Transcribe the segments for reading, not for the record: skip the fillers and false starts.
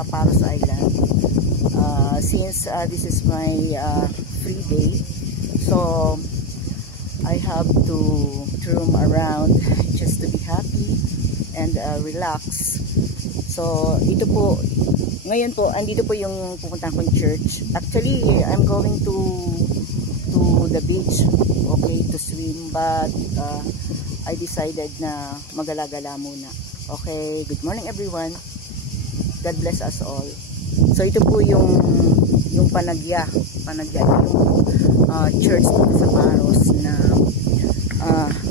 sa Paros Island. Since this is my free day, so I have to roam around just to be happy and relax. So ito po, ngayon po, andito po yung pupuntahan kong church. Actually, I'm going to the beach, okay, to swim, but I decided na magala-gala muna. Okay, good morning everyone. God bless us all. So ito po yung Panagya yung church dito sa Paros na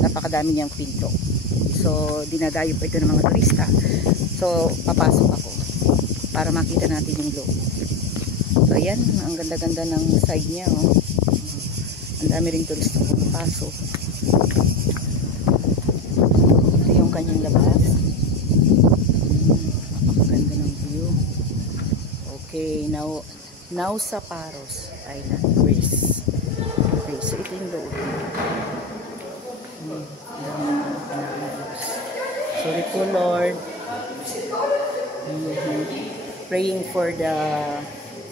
napakadami niyang pinto. So dinadayo po ito ng mga turista. So papasok ako para makita natin yung loob. So ayan, ang ganda-ganda ng side niya, oh. Ang dami ring turista pumapasok. Ito yung kanyang labas. Napakaganda ng view. Okay, now sa Paros Island, Greece. Okay, so ito yung loob. Sorry po Lord. Praying for the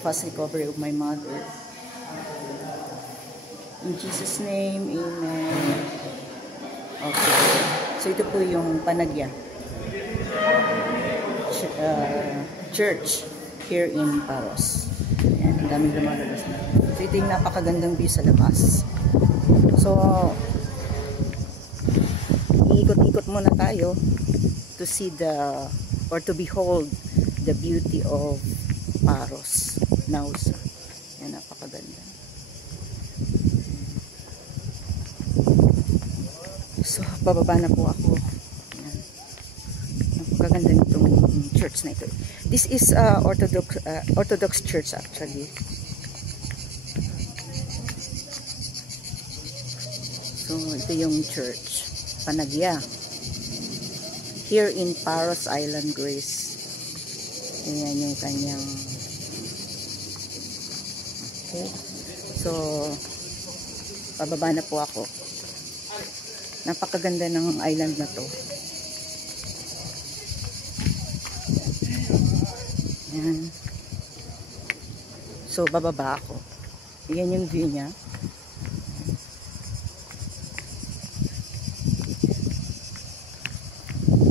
fast recovery of my mother. In Jesus' name, amen. Okay. So ito po yung Panagya church here in Paros. Ayan, ang daming lumalabas na. So ito yung napakagandang view sa labas. So iikot-ikot muna tayo to see or to behold the beauty of Paros, Nausa. Yan, napakaganda. So bababa na po ako. Yan. Napakaganda nitong church na ito. This is Orthodox church actually. So ito yung church, Panagya, here in Paros Island, Greece. Ayan yung kanyang, okay. So pababa na po ako. Napakaganda ng island na to. Ayan. So bababa ako. Ayan yung view niya.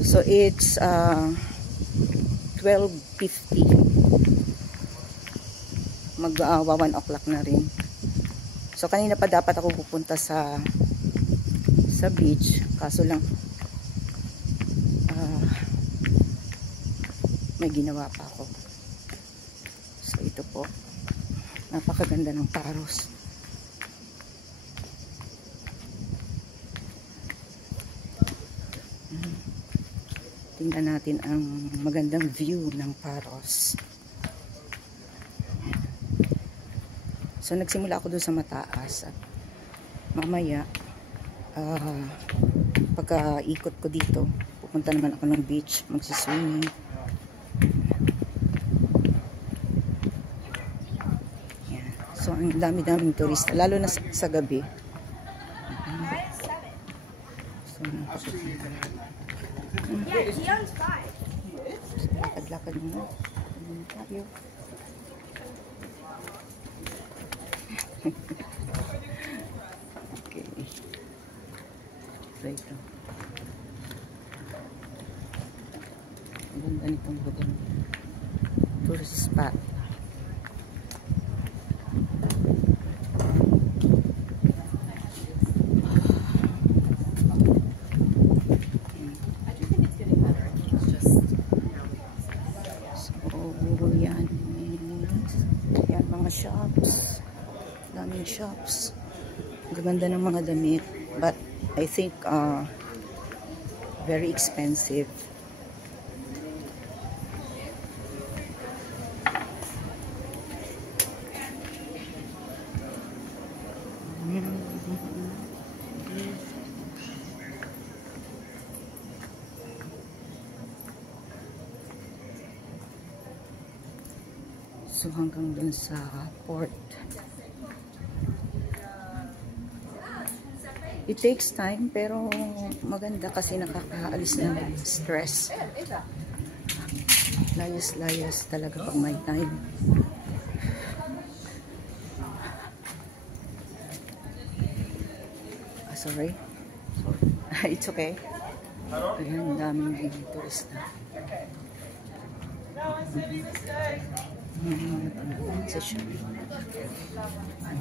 So it's 12:50. Mag 1 o'clock na rin. So kanina pa dapat ako pupunta sa beach, kaso lang may ginawa pa ako. So ito po, napakaganda ng Paros. Tingnan natin ang magandang view ng Paros. So nagsimula ako doon sa mataas at mamaya pagka ikot ko dito, pupunta naman ako ng beach, magsiswimming. Yan. So ang dami-daming turista, lalo na sa gabi. So lakad-lakad mo. Tayo. Okay. So ito. Ang ganda nitong lugar. Tourist spot. Shops, daming shops, gaganda ng mga damit, but I think very expensive. So hanggang dun sa port. It takes time pero maganda kasi nakakaalis ng stress. Layas-layas talaga pag may time. Sorry. It's okay. Ayan, daming turista.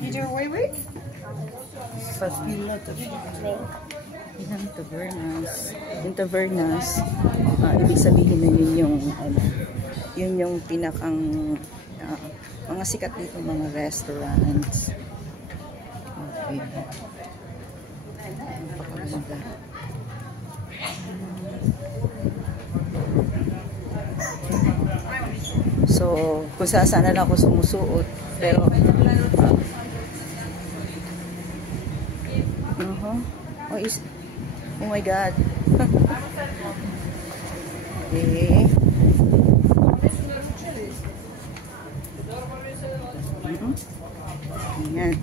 You do away with? Ilang tavernas. Yung tavernas, ibig sabihin na yun yung, yun yung pinakang, mga sikat dito mga restaurants. Okay. Napakaganda. So, kung saan lang ako sumusuot, pero oh my God. Okay. Ayan.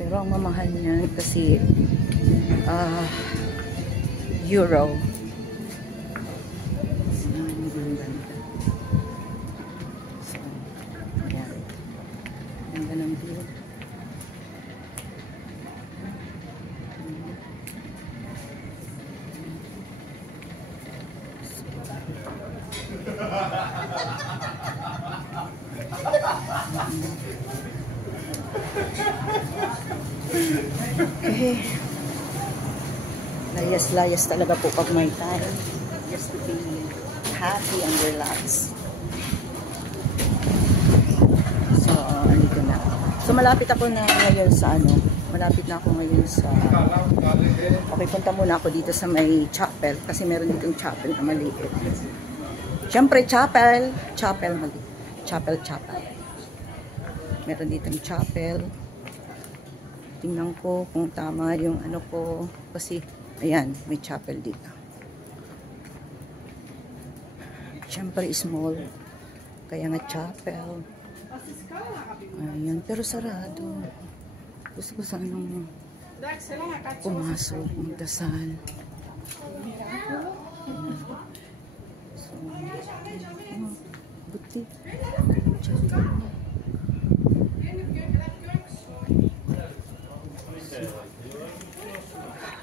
Pero ang mamahal niyan kasi euro. So, ayan. Ganda ng view. Okay. Layas-layas talaga po pag may time. Just to be happy and relax. So, andito na. So, malapit ako na ngayon sa malapit na ako ngayon sa okay, punta muna ako dito sa may chapel kasi meron ditong chapel na maliit. Siyempre, chapel maliit. Chapel. Meron ditong chapel. Tingnan ko kung tama yung ko. Kasi, ayan, may chapel dito. Siyempre, small. Kaya nga chapel. Ayan, pero sarado. Gusto ko sanang pumasok, magdasal. So, buti. Chapel.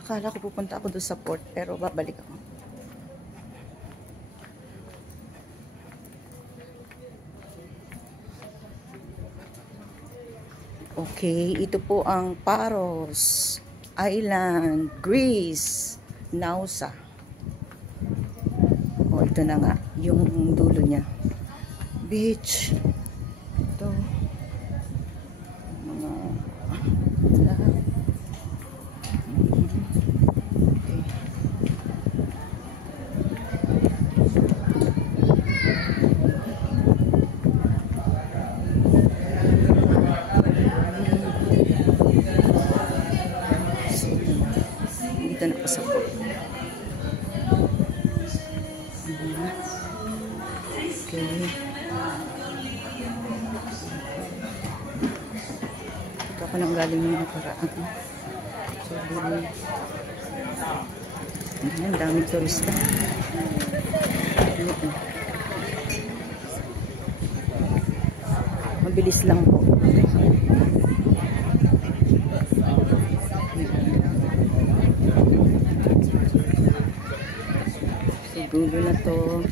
Akala ko pupunta ako doon sa port, pero babalik ako. Okay, ito po ang Paros Island, Greece, Nausa. O, ito na nga, yung dulo niya. Beach. Ito. Dito na po sa port. Okay. Ito ako nang galing ng nakaraan. So, ayan, daming turista. Ito. Mabilis lang po. Dulo na to.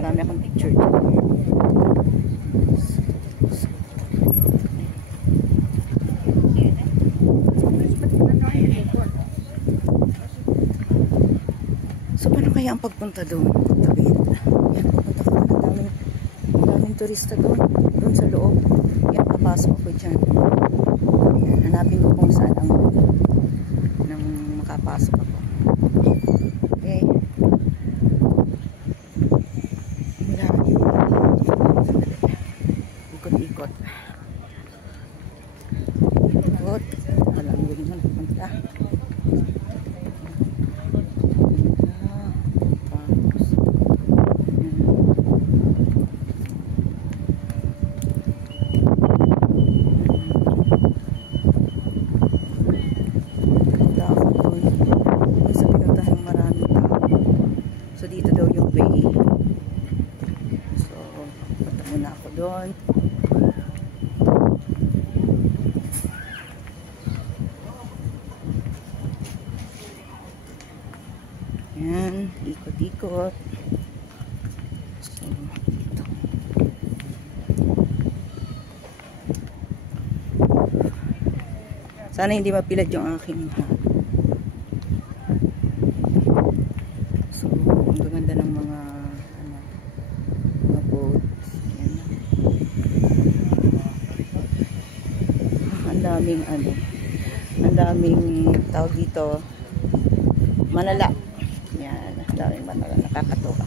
Marami akong picture dito. So, paano kaya ang pagpunta doon? Tawid. Yan, pupunta ko na. Daming turista doon. Doon sa loob. Yan, papasok ako dyan. Yan, hanapin ko kung saan ang nang makapasok ako. Okay. Ikot-ikot. Ikot. Alam mo rin man pupunta. So dito daw yung way. So punta muna ako doon. Yan, ikot-ikot. So ito. Sana hindi mapilad yung aking ang ganda ng mga boats. Yan. Ang daming tawag dito, manala. Yan, ang daming manala, nakakatuwa.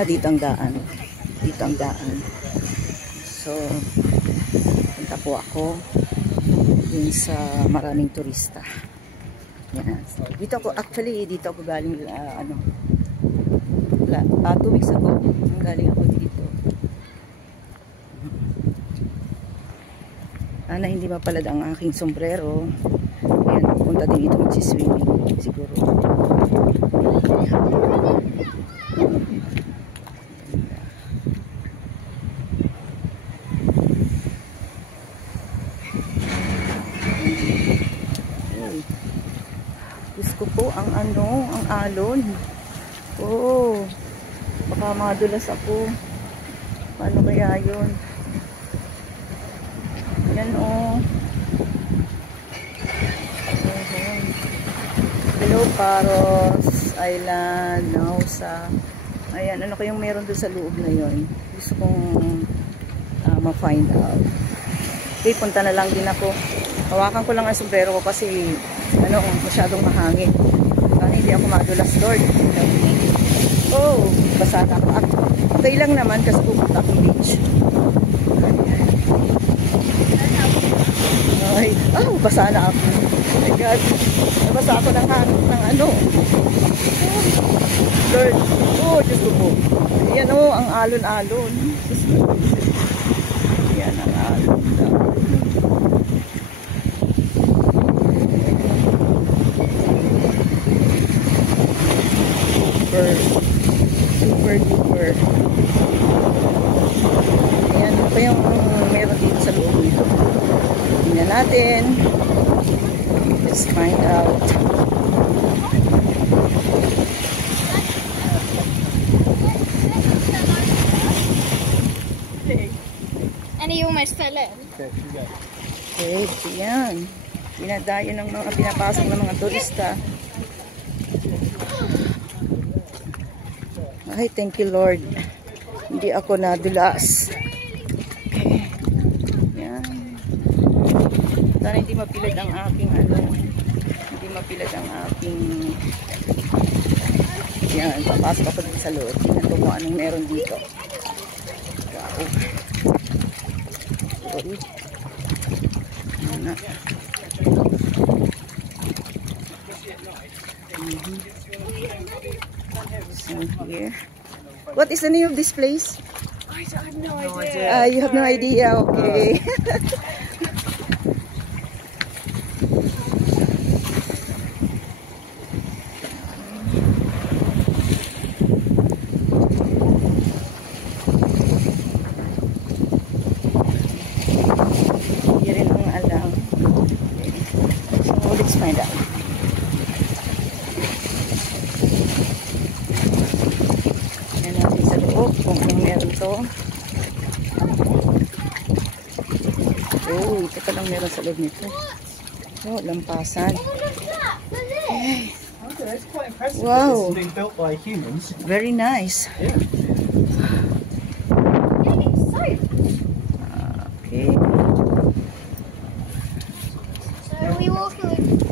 Dito ang daan. Dito ang daan. So, punta po ako dun sa maraming turista. Yan. Dito ako, actually, dito ako galing, 2 weeks ago, galing ako dito. Sana hindi mapalad ang aking sombrero. Yan, punta din ito magsiswimming. Siguro. Diyos ko po, ang alon. Oh, baka madulas ako. Paano kaya yun? Yan oh. Hello, Paros Island, Nausa. Ayan, ano kayong meron doon sa loob na yun? Gusto kong ma-find out. Okay, punta na lang din ako. Hawakan ko lang ang sombrero ko kasi masyadong mahangin. Sana hindi ako madulas, Lord. Oh, basa na ako. Okay lang naman kasi pupunta akong beach. Ay, basa na ako. Oh my God. Nabasa ako ng hangin ng Lord. Oh, Diyos ko po. Yan ang alon-alon. Yan ang alon. Super duper. Ayan, ano pa yung meron dito sa loob nito? Tingnan natin. Let's find out. And you almost fell in. Okay, yan. Pinadayo ng mga pinapasok ng mga turista. Ay, thank you Lord. Hindi ako nadulas. Okay. Yan. Sana hindi mapilad ang aking hindi mapilad ang aking yan, papasok ako dito sa loob. Tingnan ko kung anong meron dito. Sorry. Ano. So here. What is the name of this place? I have no idea. You have no idea, okay. Hindi rin ang alam. Okay. So, let's find out. Yan natin sa loob kung meron to. Oh, ito pa lang meron sa loob nito. Oh, lampasan. Okay. Okay, that's quite impressive. Wow. This has been built by humans. Very nice. Yeah. Okay. So are we walking?